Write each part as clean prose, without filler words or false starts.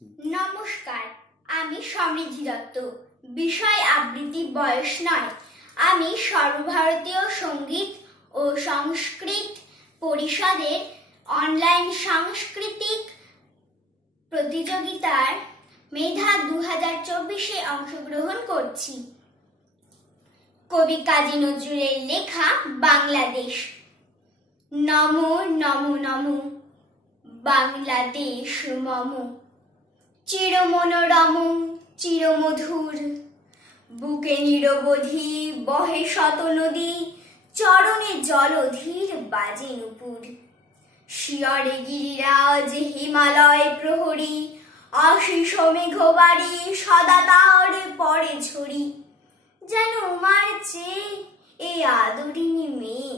নমস্কার, আমি সমৃদ্ধি দত্ত। বিষয় আবৃত্তি, বয়স নয়। আমি সর্বভারতীয় সঙ্গীত ও সংস্কৃত পরিষদের অনলাইন সাংস্কৃতিক প্রতিযোগিতার মেধা 2024-এ অংশগ্রহণ করছি। কবি কাজী নজরুলের লেখা বাংলাদেশ। নমো নমো নমো বাংলাদেশ মম, চিরমনোরম চিরমধুর, বুকে নিরবধি বহে শত নদী, চরণে জলধীর বাজে নূপুর। শিয়রে গিরিরাজ হিমালয় প্রহরী, আশিস মেঘবাড়ি সদা তার পরে ঝরি। যেন উমার চেয়ে এ আদরিনী মেয়ে,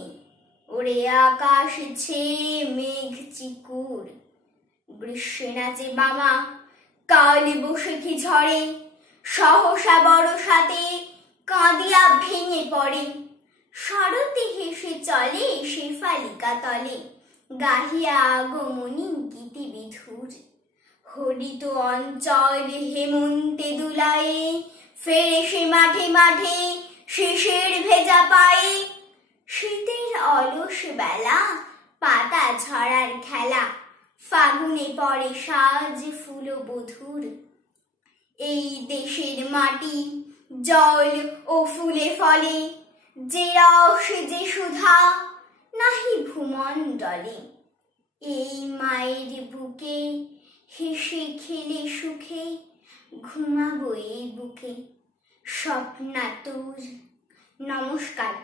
ওরে আকাশ ছেয়ে মেঘ চিকুর। গ্রীষ্মে নাচে বামা কালি বৈশাখী ঝড়ে, সহসা বর্ষাতে কাঁদিয়া ভেঙে পড়ে। শরতে হেসে চলে শেফালিকা তলে, গাহিয়া আগমনী গীতি বিধুর। হরিত অঞ্চল হেমন্তে দুলায়ে, ফেরে সে মাঠে মাঠে শিশির ভেজা পায়ে। শীতের অলস বেলা পাতা ঝরার খেলা, ফাগুনে পড়ে সাজ ফুল বধুর। এই দেশের মাটি জল ও ফুলে ফলে, যে রস যে সুধা নাহি ভূমণ্ডলে। এই মায়ের বুকে হেসে খেলে সুখে, ঘুমাবো এই বুকে স্বপ্নাতুর। নমস্কার।